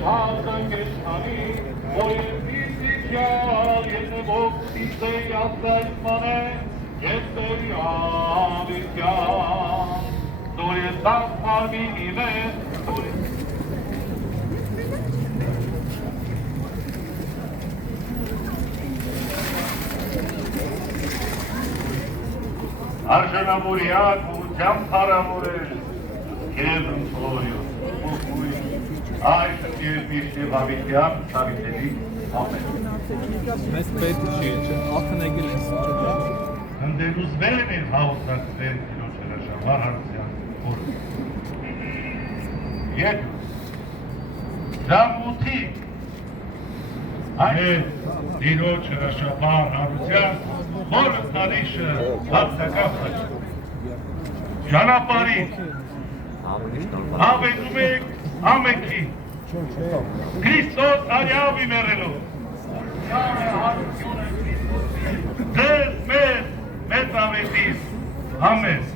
Եվ հազն կեշանի, որ ես իսիքյալ, եթե ոգսիս է ասայսման է, ես տերի ավիքյալ, դոր ես տաս մարմինի մեզ, Արժանավորյակ ուղությամբ հարավոր է, կեզ ընթորյոս, ուղույն, այս և միշտև հավիտյան, հավիտելի ամեն։ Մեզ պետ չի, ախն եկել ես չոտ։ Հնդերուզվերն են հաղորդակցել տիրոջ հրաշավար հարցյան խորը։ Եկ, զամութի, այս տիրոջ հրաշավար հարցյան խորը տարիշը հարցակավ խաչ։ Ճանապարհին ավետում եք ամենքի Քրիստոս արյավի մեռելով ձեզ մեզ ավետից համես